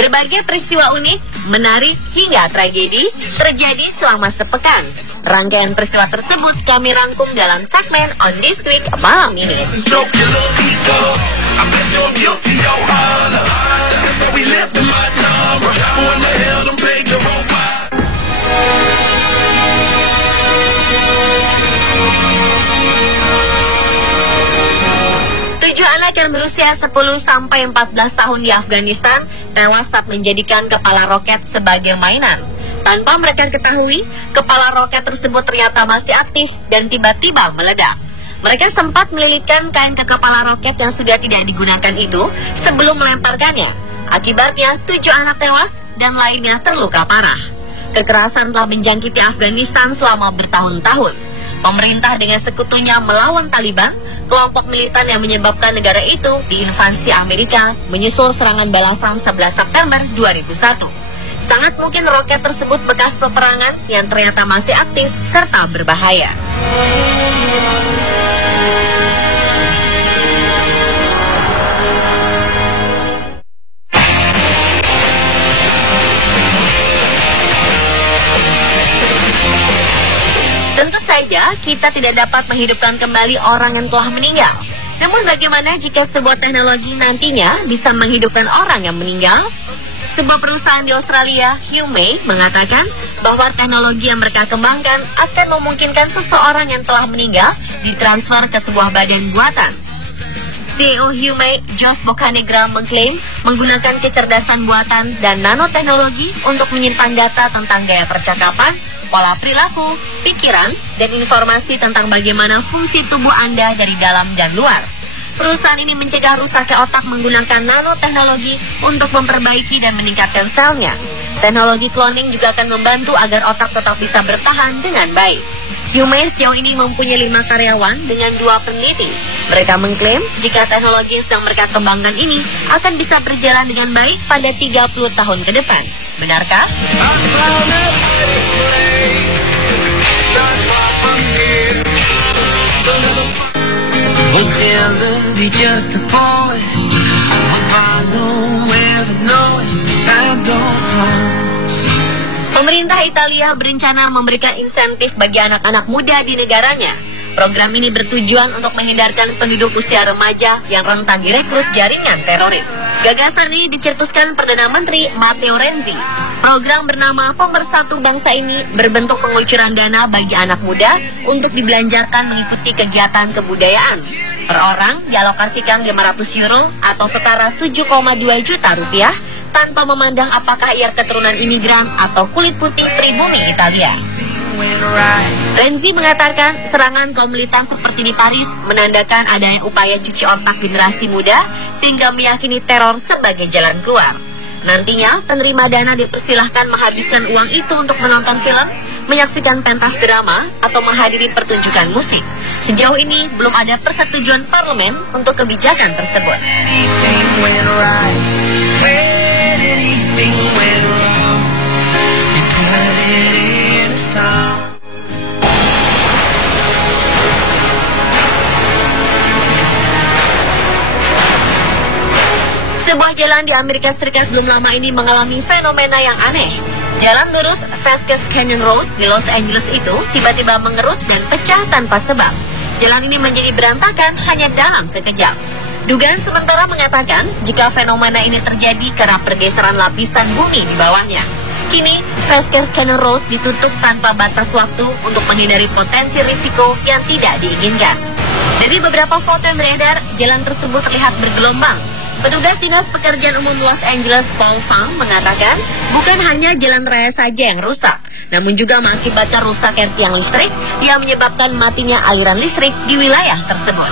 Berbagai peristiwa unik, menarik hingga tragedi terjadi selama sepekan. Rangkaian peristiwa tersebut kami rangkum dalam segmen On This Week malam ini. Tujuh anak yang berusia 10 sampai 14 tahun di Afghanistan tewas saat menjadikan kepala roket sebagai mainan. Tanpa mereka ketahui, kepala roket tersebut ternyata masih aktif dan tiba-tiba meledak. Mereka sempat melilitkan kain ke kepala roket yang sudah tidak digunakan itu sebelum melemparkannya. Akibatnya 7 anak tewas dan lainnya terluka parah. Kekerasan telah menjangkiti Afghanistan selama bertahun-tahun. Pemerintah dengan sekutunya melawan Taliban, kelompok militan yang menyebabkan negara itu diinvasi Amerika menyusul serangan balasan 11 September 2001. Sangat mungkin roket tersebut bekas peperangan yang ternyata masih aktif serta berbahaya. Tentu saja kita tidak dapat menghidupkan kembali orang yang telah meninggal. Namun bagaimana jika sebuah teknologi nantinya bisa menghidupkan orang yang meninggal? Sebuah perusahaan di Australia, Humay, mengatakan bahwa teknologi yang mereka kembangkan akan memungkinkan seseorang yang telah meninggal ditransfer ke sebuah badan buatan. CEO Humay, Josh Bocanegra, mengklaim menggunakan kecerdasan buatan dan nanoteknologi untuk menyimpan data tentang gaya percakapan, pola perilaku, pikiran, dan informasi tentang bagaimana fungsi tubuh Anda dari dalam dan luar. Perusahaan ini mencegah rusaknya otak menggunakan nanoteknologi untuk memperbaiki dan meningkatkan selnya. Teknologi cloning juga akan membantu agar otak tetap bisa bertahan dengan baik. Humay sejauh ini mempunyai 5 karyawan dengan 2 peneliti. Mereka mengklaim jika teknologi yang sedang mereka kembangkan ini akan bisa berjalan dengan baik pada 30 tahun ke depan. Benarkah? Pemerintah Italia berencana memberikan insentif bagi anak-anak muda di negaranya. Program ini bertujuan untuk menghindarkan penduduk usia remaja yang rentan direkrut jaringan teroris. Gagasan ini dicetuskan Perdana Menteri Matteo Renzi. Program bernama Pemersatu Bangsa ini berbentuk pengucuran dana bagi anak muda untuk dibelanjakan mengikuti kegiatan kebudayaan. Per orang dialokasikan 500 euro atau setara 7,2 juta rupiah tanpa memandang apakah ia keturunan imigran atau kulit putih pribumi Italia. Renzi mengatakan serangan kaum militan seperti di Paris menandakan adanya upaya cuci otak generasi muda sehingga meyakini teror sebagai jalan keluar. Nantinya penerima dana dipersilahkan menghabiskan uang itu untuk menonton film, menyaksikan pentas drama, atau menghadiri pertunjukan musik. Sejauh ini belum ada persetujuan parlemen untuk kebijakan tersebut. Sebuah jalan di Amerika Serikat belum lama ini mengalami fenomena yang aneh. Jalan lurus Vasquez Canyon Road di Los Angeles itu tiba-tiba mengerut dan pecah tanpa sebab. Jalan ini menjadi berantakan hanya dalam sekejap. Dugaan sementara mengatakan jika fenomena ini terjadi karena pergeseran lapisan bumi di bawahnya. Kini, Vasquez Canyon Road ditutup tanpa batas waktu untuk menghindari potensi risiko yang tidak diinginkan. Dari beberapa foto yang beredar, jalan tersebut terlihat bergelombang. Petugas Dinas Pekerjaan Umum Los Angeles, Paul Pham, mengatakan bukan hanya jalan raya saja yang rusak, namun juga mengakibatkan rusaknya tiang listrik yang menyebabkan matinya aliran listrik di wilayah tersebut.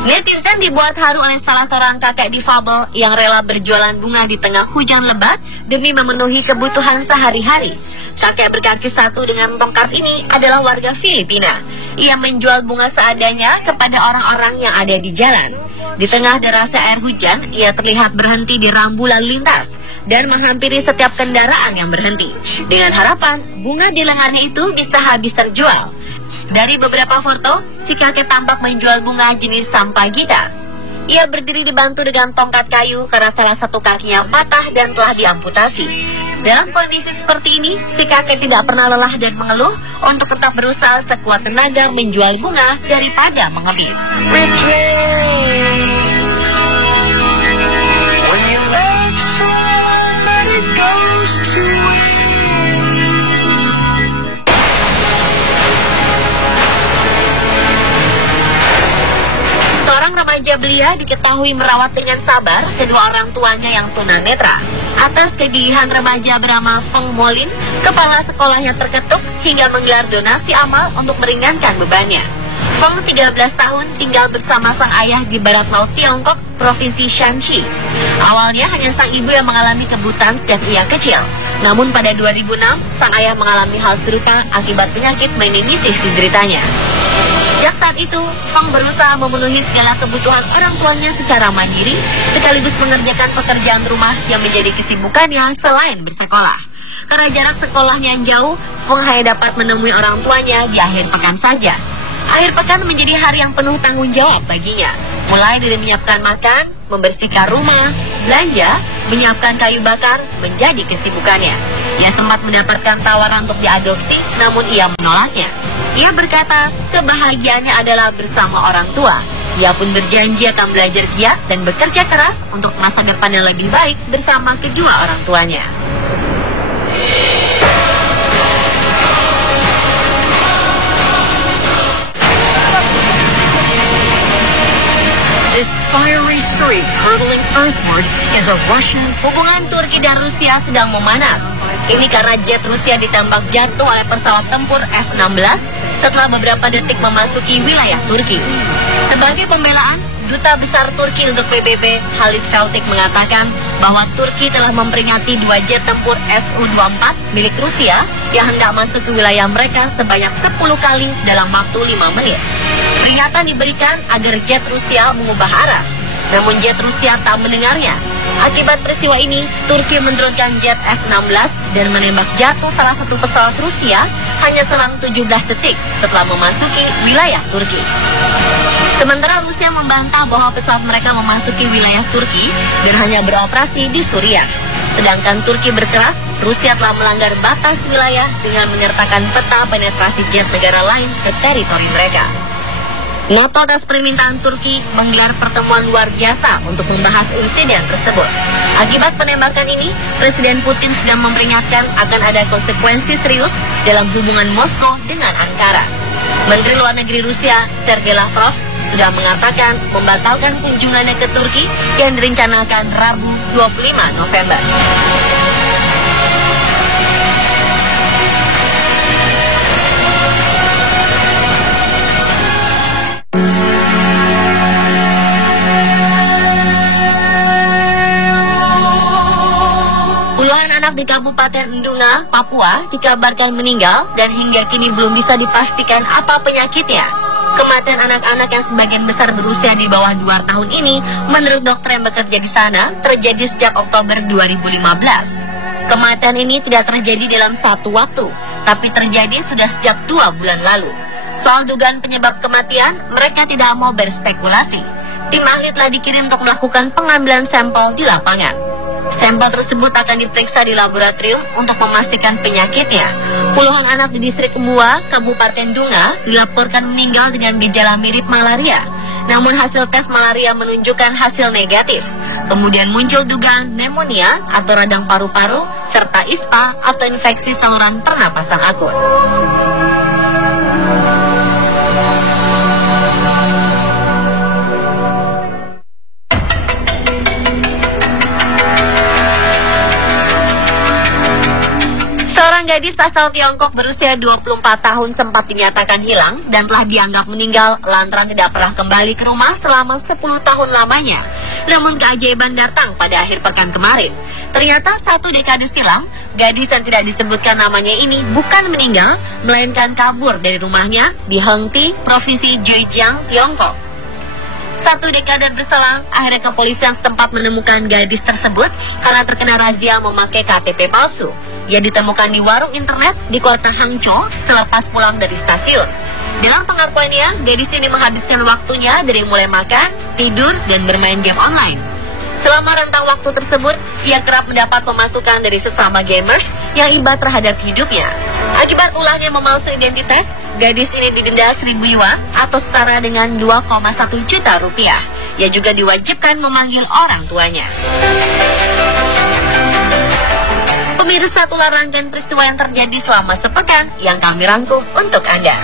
Netizen dibuat haru oleh salah seorang kakek difabel yang rela berjualan bunga di tengah hujan lebat demi memenuhi kebutuhan sehari-hari. Kakek berkaki satu dengan tongkat ini adalah warga Filipina. Ia menjual bunga seadanya kepada orang-orang yang ada di jalan. Di tengah derasnya air hujan, ia terlihat berhenti di rambu lalu lintas dan menghampiri setiap kendaraan yang berhenti. Dengan harapan, bunga di lengannya itu bisa habis terjual. Dari beberapa foto, si kakek tampak menjual bunga jenis sampagita. Ia berdiri dibantu dengan tongkat kayu karena salah satu kakinya patah dan telah diamputasi. Dalam kondisi seperti ini, si kakek tidak pernah lelah dan mengeluh untuk tetap berusaha sekuat tenaga menjual bunga daripada mengebis. Seorang remaja belia diketahui merawat dengan sabar kedua orang tuanya yang tunanetra. Atas kegigihan remaja bernama Feng Molin, kepala sekolahnya terketuk hingga menggelar donasi amal untuk meringankan bebannya. Feng 13 tahun tinggal bersama sang ayah di barat laut Tiongkok, provinsi Shanxi. Awalnya hanya sang ibu yang mengalami kebutaan sejak ia kecil. Namun pada 2006, sang ayah mengalami hal serupa akibat penyakit meningitis dideritanya. Sejak saat itu, Feng berusaha memenuhi segala kebutuhan orang tuanya secara mandiri, sekaligus mengerjakan pekerjaan rumah yang menjadi kesibukannya selain bersekolah. Karena jarak sekolahnya yang jauh, Feng hanya dapat menemui orang tuanya di akhir pekan saja. Akhir pekan menjadi hari yang penuh tanggung jawab baginya, mulai dari menyiapkan makan, membersihkan rumah, belanja, menyiapkan kayu bakar, menjadi kesibukannya. Ia sempat mendapatkan tawaran untuk diadopsi, namun ia menolaknya. Ia berkata, kebahagiaannya adalah bersama orang tua. Ia pun berjanji akan belajar giat dan bekerja keras untuk masa depan yang lebih baik bersama kedua orang tuanya. This fiery streak hurtling earthward is a Russian... Hubungan Turki dan Rusia sedang memanas. Ini karena jet Rusia ditembak jatuh oleh pesawat tempur F-16 setelah beberapa detik memasuki wilayah Turki. Sebagai pembelaan, Duta Besar Turki untuk PBB, Halit Feltik, mengatakan bahwa Turki telah memperingati 2 jet tempur Su-24 milik Rusia yang hendak masuk ke wilayah mereka sebanyak 10 kali dalam waktu 5 menit. Peringatan diberikan agar jet Rusia mengubah arah, namun jet Rusia tak mendengarnya. Akibat peristiwa ini, Turki menurunkan jet F-16 dan menembak jatuh salah satu pesawat Rusia hanya selang 17 detik setelah memasuki wilayah Turki. Sementara Rusia membantah bahwa pesawat mereka memasuki wilayah Turki dan hanya beroperasi di Suriah. Sedangkan Turki berkeras, Rusia telah melanggar batas wilayah dengan menyertakan peta penetrasi jet negara lain ke teritori mereka. NATO atas permintaan Turki menggelar pertemuan luar biasa untuk membahas insiden tersebut. Akibat penembakan ini, Presiden Putin sudah memperingatkan akan ada konsekuensi serius dalam hubungan Moskow dengan Ankara. Menteri Luar Negeri Rusia, Sergei Lavrov, sudah mengatakan membatalkan kunjungannya ke Turki yang direncanakan Rabu 25 November. Anak di Kabupaten Ndunga, Papua, dikabarkan meninggal dan hingga kini belum bisa dipastikan apa penyakitnya. Kematian anak-anak yang sebagian besar berusia di bawah 2 tahun ini, menurut dokter yang bekerja di sana, terjadi sejak Oktober 2015. Kematian ini tidak terjadi dalam satu waktu, tapi terjadi sudah sejak 2 bulan lalu. Soal dugaan penyebab kematian, mereka tidak mau berspekulasi. Tim ahli telah dikirim untuk melakukan pengambilan sampel di lapangan. Sampel tersebut akan diperiksa di laboratorium untuk memastikan penyakitnya. Puluhan anak di distrik Mua, Kabupaten Dunga, dilaporkan meninggal dengan gejala mirip malaria. Namun hasil tes malaria menunjukkan hasil negatif. Kemudian muncul dugaan pneumonia atau radang paru-paru, serta ISPA atau infeksi saluran pernapasan akut. Gadis asal Tiongkok berusia 24 tahun sempat dinyatakan hilang dan telah dianggap meninggal lantaran tidak pernah kembali ke rumah selama 10 tahun lamanya. Namun keajaiban datang pada akhir pekan kemarin. Ternyata 1 dekade silam, gadis yang tidak disebutkan namanya ini bukan meninggal, melainkan kabur dari rumahnya di Hengti, Provinsi Zhejiang, Tiongkok. 1 dekade berselang, akhirnya kepolisian setempat menemukan gadis tersebut karena terkena razia memakai KTP palsu. Ia ditemukan di warung internet di kota Hangzhou selepas pulang dari stasiun. Dalam pengakuannya, gadis ini menghabiskan waktunya dari mulai makan, tidur, dan bermain game online. Selama rentang waktu tersebut, ia kerap mendapat pemasukan dari sesama gamers yang iba terhadap hidupnya. Akibat ulahnya memalsu identitas, gadis ini didenda 1.000 yuan atau setara dengan 2,1 juta rupiah. Ia juga diwajibkan memanggil orang tuanya. Pemirsa, itulah rangkaian peristiwa yang terjadi selama sepekan yang kami rangkum untuk Anda.